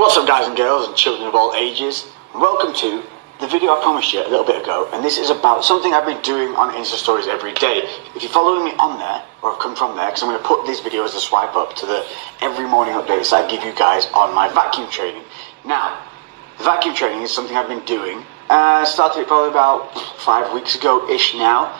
What's up guys and girls and children of all ages, and welcome to the video I promised you a little bit ago, and this is about something I've been doing on Insta Stories every day. If you're following me on there, or have come from there, because I'm going to put these videos as a swipe up to the every morning updates that I give you guys on my vacuum training. Now, the vacuum training is something I've been doing, started it probably about 5 weeks ago-ish now,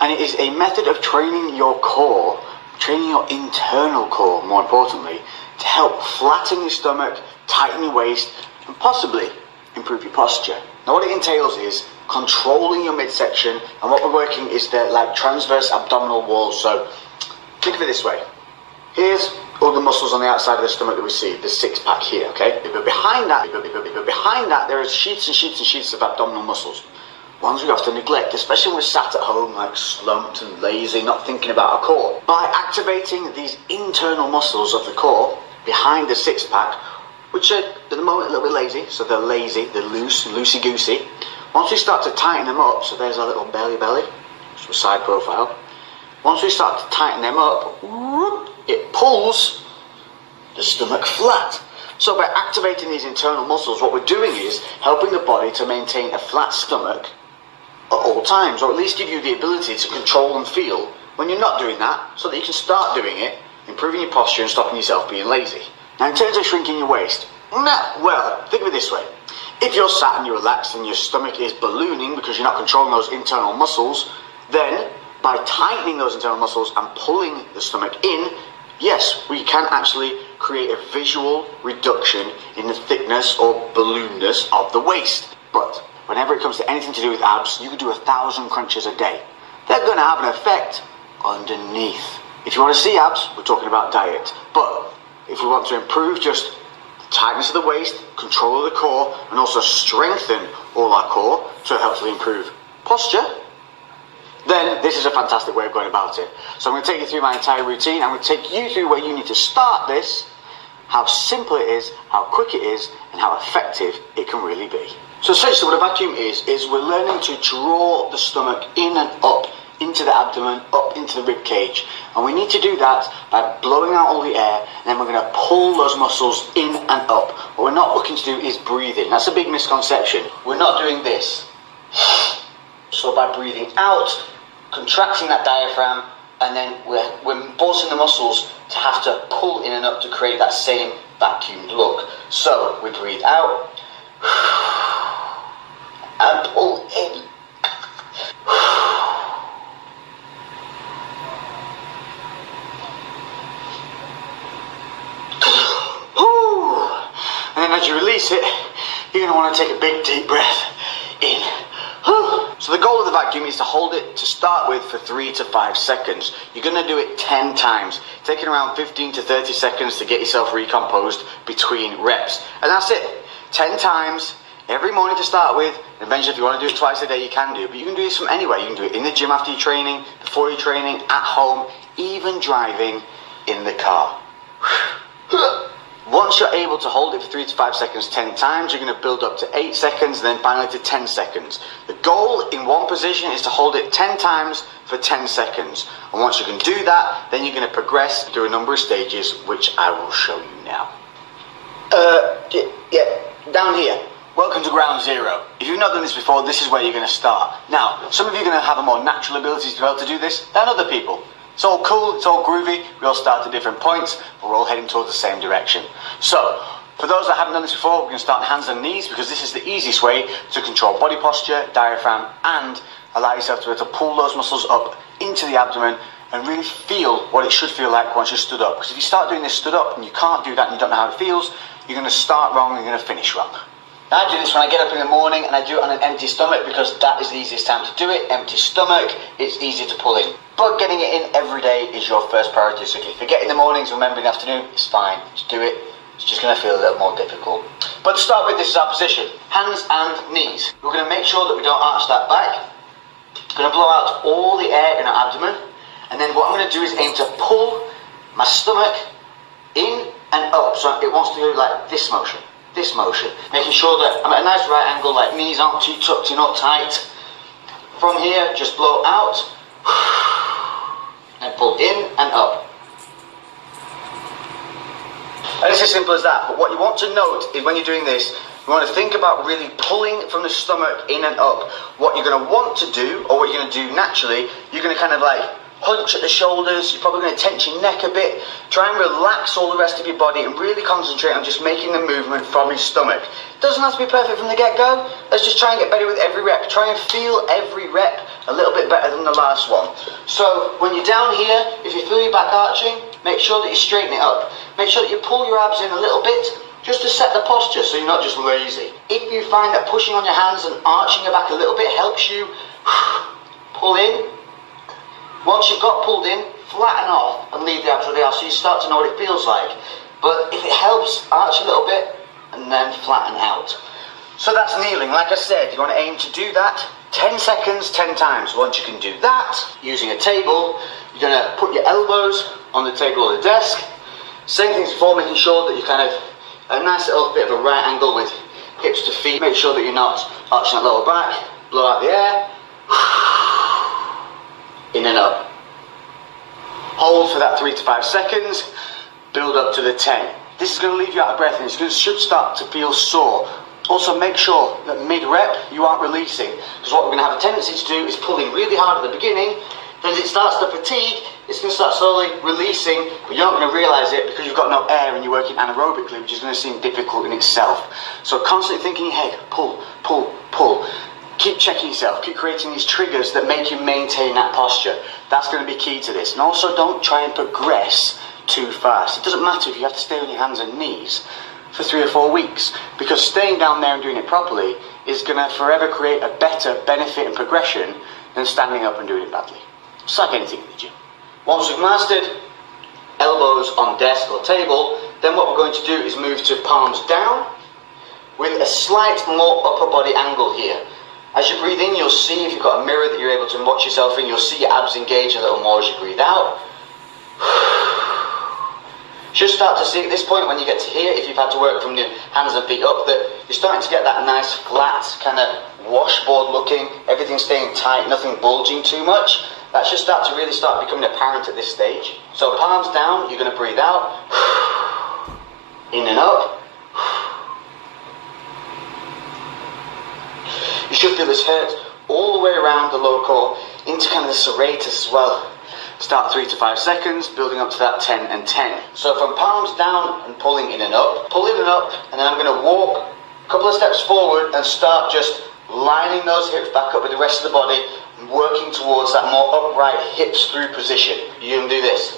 and it is a method of training your core, training your internal core more importantly, to help flatten your stomach, tighten your waist, and possibly improve your posture. Now what it entails is controlling your midsection, and what we're working is the transverse abdominal wall. So think of it this way. Here's all the muscles on the outside of the stomach that we see, the six-pack here, okay? But behind that, there is sheets and sheets and sheets of abdominal muscles. Ones we often neglect, especially when we're sat at home slumped and lazy, not thinking about our core. By activating these internal muscles of the core behind the six-pack, which are at the moment a little bit lazy, so they're lazy, they're loose and loosey-goosey. Once we start to tighten them up, so there's our little belly, so side profile. Once we start to tighten them up, it pulls the stomach flat. So by activating these internal muscles, what we're doing is helping the body to maintain a flat stomach at all times, or at least give you the ability to control and feel when you're not doing that, so that you can start doing it, improving your posture and stopping yourself being lazy. Now in terms of shrinking your waist, well, think of it this way. If you're sat and you're relaxed and your stomach is ballooning because you're not controlling those internal muscles, then by tightening those internal muscles and pulling the stomach in, yes, we can actually create a visual reduction in the thickness or balloonness of the waist. But whenever it comes to anything to do with abs, you can do 1,000 crunches a day. They're going to have an effect underneath. If you want to see abs, we're talking about diet. But if we want to improve just the tightness of the waist, control of the core, and also strengthen all our core to hopefully improve posture, then this is a fantastic way of going about it. So I'm going to take you through my entire routine. I'm going to take you through where you need to start this, how simple it is, how quick it is, and how effective it can really be. So essentially what a vacuum is we're learning to draw the stomach in and up into the abdomen, up into the rib cage. And we need to do that by blowing out all the air, and then we're going to pull those muscles in and up. What we're not looking to do is breathing. That's a big misconception. We're not doing this. So by breathing out, contracting that diaphragm, and then we're forcing the muscles to have to pull in and up to create that same vacuumed look. So we breathe out and pull in. And then as you release it, you're going to want to take a big deep breath in. So the goal of the vacuum is to hold it to start with for 3 to 5 seconds. You're going to do it 10 times, taking around 15 to 30 seconds to get yourself recomposed between reps. And that's it. 10 times every morning to start with. Eventually if you want to do it twice a day, you can do. But you can do this from anywhere. You can do it in the gym after your training, before your training, at home, even driving in the car. Once you're able to hold it for 3 to 5 seconds 10 times, you're going to build up to 8 seconds and then finally to 10 seconds. The goal in one position is to hold it 10 times for 10 seconds. And once you can do that, then you're going to progress through a number of stages, which I will show you now. Down here. Welcome to ground zero. If you've not done this before, this is where you're going to start. Now, some of you are going to have a more natural ability to be able to do this than other people. It's all cool, it's all groovy, we all start at different points, but we're all heading towards the same direction. So, for those that haven't done this before, we're going to start hands and knees, because this is the easiest way to control body posture, diaphragm, and allow yourself to be able to pull those muscles up into the abdomen and really feel what it should feel like once you're stood up. Because if you start doing this stood up and you can't do that and you don't know how it feels, you're going to start wrong and you're going to finish wrong. Now I do this when I get up in the morning, and I do it on an empty stomach because that is the easiest time to do it. Empty stomach, it's easy to pull in. But getting it in every day is your first priority. So if you forget in the mornings, remember in the afternoon, it's fine. Just do it. It's just going to feel a little more difficult. But to start with, this is our position. Hands and knees. We're going to make sure that we don't arch that back. Going to blow out all the air in our abdomen. And then what I'm going to do is aim to pull my stomach in and up. So it wants to do like this motion. This motion, making sure that I'm at a nice right angle, like knees aren't too tucked, you're not tight. From here, just blow out and pull in and up. And it's as simple as that. But what you want to note is when you're doing this, you want to think about really pulling from the stomach in and up. What you're going to want to do, or what you're going to do naturally, you're going to kind of like hunch at the shoulders, you're probably going to tense your neck a bit, try and relax all the rest of your body and really concentrate on just making the movement from your stomach. It doesn't have to be perfect from the get-go, let's just try and get better with every rep. Try and feel every rep a little bit better than the last one. So when you're down here, if you feel your back arching, make sure that you straighten it up. Make sure that you pull your abs in a little bit, just to set the posture so you're not just lazy. If you find that pushing on your hands and arching your back a little bit helps you pull in, once you've got pulled in, flatten off and leave the abs where they are so you start to know what it feels like. But if it helps, arch a little bit and then flatten out. So that's kneeling. Like I said, you want to aim to do that 10 seconds, 10 times. Once you can do that, using a table, you're going to put your elbows on the table or the desk. Same thing as before, making sure that you kind of a nice little bit of a right angle with hips to feet. Make sure that you're not arching that lower back. Blow out the air. In and up. Hold for that 3 to 5 seconds. Build up to the 10. This is going to leave you out of breath and it should start to feel sore. Also make sure that mid-rep you aren't releasing, because what we're going to have a tendency to do is pulling really hard at the beginning. Then as it starts to fatigue, it's going to start slowly releasing, but you're not going to realise it because you've got no air and you're working anaerobically, which is going to seem difficult in itself. So constantly think in your head, pull, pull, pull. Keep checking yourself, keep creating these triggers that make you maintain that posture. That's going to be key to this. And also don't try and progress too fast. It doesn't matter if you have to stay on your hands and knees for 3 or 4 weeks, because staying down there and doing it properly is going to forever create a better benefit and progression than standing up and doing it badly. It's like anything in the gym. Once we've mastered elbows on desk or table, then what we're going to do is move to palms down with a slight more upper body angle here. As you breathe in, you'll see, if you've got a mirror that you're able to watch yourself in, you'll see your abs engage a little more as you breathe out. Should start to see at this point, when you get to here, if you've had to work from your hands and feet up, that you're starting to get that nice flat kind of washboard looking, everything staying tight, nothing bulging too much. That should start to really start becoming apparent at this stage. So palms down, you're going to breathe out, in and up. You should feel this hurt all the way around the lower core into kind of the serratus as well. Start 3 to 5 seconds, building up to that 10 and 10. So from palms down and pulling in and up, pull in and up, and then I'm going to walk a couple of steps forward and start just lining those hips back up with the rest of the body and working towards that more upright hips through position. You can do this.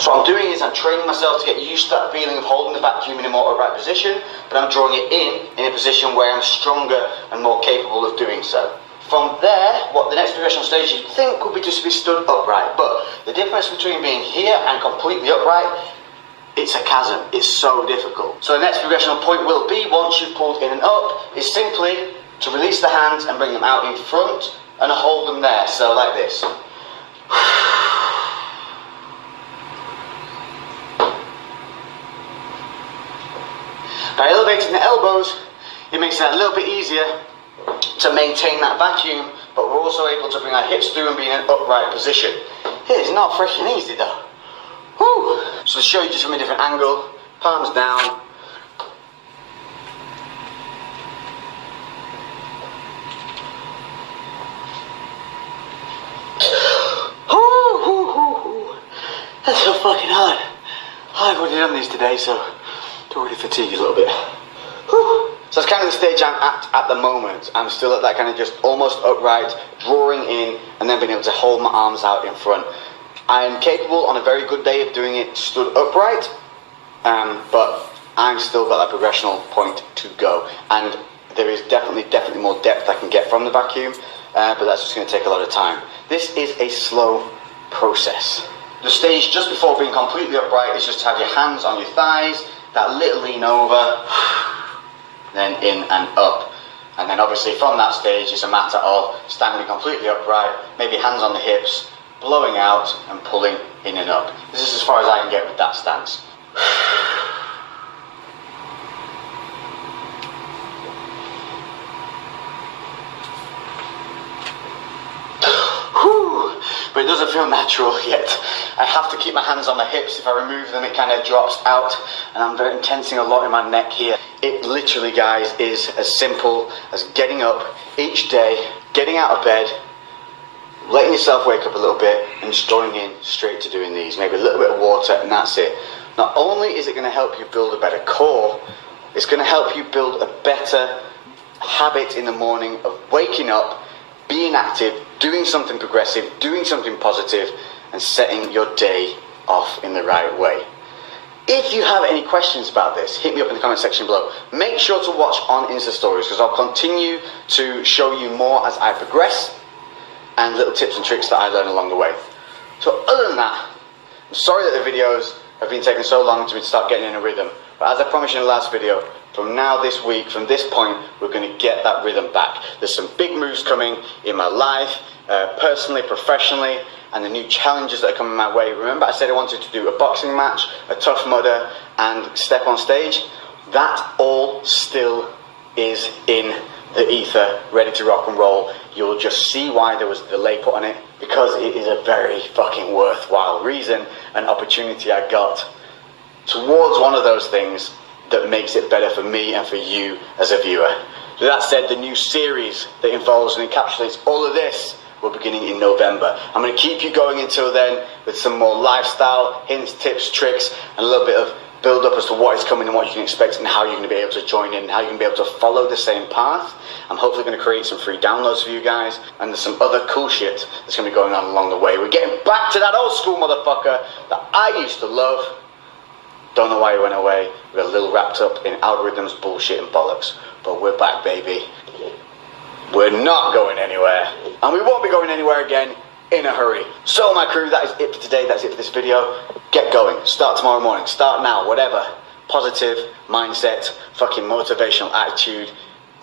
So what I'm doing is I'm training myself to get used to that feeling of holding the vacuum in a more upright position, but I'm drawing it in a position where I'm stronger and more capable of doing so. From there, what the next progression stage you'd think would be just to be stood upright, but the difference between being here and completely upright, it's a chasm. It's so difficult. So the next progressional point will be, once you've pulled in and up, is simply to release the hands and bring them out in front and hold them there, so like this. By elevating the elbows, it makes it a little bit easier to maintain that vacuum, but we're also able to bring our hips through and be in an upright position. It's not freaking easy though. Whew. So to show you just from a different angle, palms down. That's so fucking hard. I've already done these today, so don't really fatigue a little bit. Whew. So that's kind of the stage I'm at the moment. I'm still at that kind of just almost upright, drawing in, and then being able to hold my arms out in front. I am capable on a very good day of doing it stood upright, but I've still got that progressional point to go. And there is definitely more depth I can get from the vacuum, but that's just going to take a lot of time. This is a slow process. The stage just before being completely upright is just to have your hands on your thighs, that little lean over, then in and up. And then obviously from that stage it's a matter of standing completely upright, maybe hands on the hips, blowing out and pulling in and up. This is as far as I can get with that stance. but it doesn't feel natural yet. I have to keep my hands on my hips. If I remove them, it kind of drops out, and I'm very tensing a lot in my neck here. It literally, guys, is as simple as getting up each day, getting out of bed, letting yourself wake up a little bit, and just going in straight to doing these. Maybe a little bit of water, and that's it. Not only is it going to help you build a better core, it's going to help you build a better habit in the morning of waking up, being active, doing something progressive, doing something positive, and setting your day off in the right way. If you have any questions about this, hit me up in the comment section below. Make sure to watch on Insta Stories, because I'll continue to show you more as I progress, and little tips and tricks that I learn along the way. So other than that, I'm sorry that the videos have been taking so long to start getting in a rhythm. But as I promised you in the last video, from now this week, from this point, we're going to get that rhythm back. There's some big moves coming in my life, personally, professionally, and the new challenges that are coming my way. Remember I said I wanted to do a boxing match, a Tough Mudder, and step on stage? That all still is in the ether, ready to rock and roll. You'll just see why there was a delay put on it, because it is a very fucking worthwhile reason and opportunity I got towards one of those things that makes it better for me and for you as a viewer. So that said, the new series that involves and encapsulates all of this will be beginning in November. I'm going to keep you going until then with some more lifestyle hints, tips, tricks, and a little bit of build up as to what is coming and what you can expect, and how you're going to be able to join in, and how you can be able to follow the same path. I'm hopefully going to create some free downloads for you guys, and there's some other cool shit that's going to be going on along the way. We're getting back to that old school motherfucker that I used to love. Don't know why he went away. We're a little wrapped up in algorithms, bullshit, and bollocks. But we're back, baby. We're not going anywhere. And we won't be going anywhere again in a hurry. So my crew, that is it for today. That's it for this video. Get going. Start tomorrow morning. Start now. Whatever. Positive mindset, fucking motivational attitude.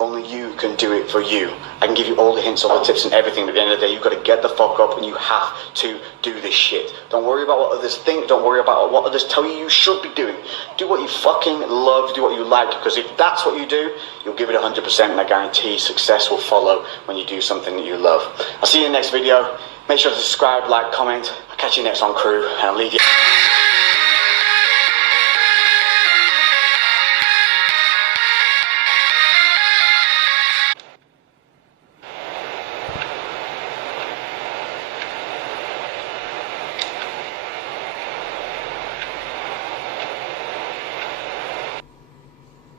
Only you can do it for you. I can give you all the hints, all the tips and everything, but at the end of the day, you've got to get the fuck up and you have to do this shit. Don't worry about what others think. Don't worry about what others tell you should be doing. Do what you fucking love. Do what you like, because if that's what you do, you'll give it 100%, and I guarantee success will follow when you do something that you love. I'll see you in the next video. Make sure to subscribe, like, comment. I'll catch you next on, crew, and I'll leave you.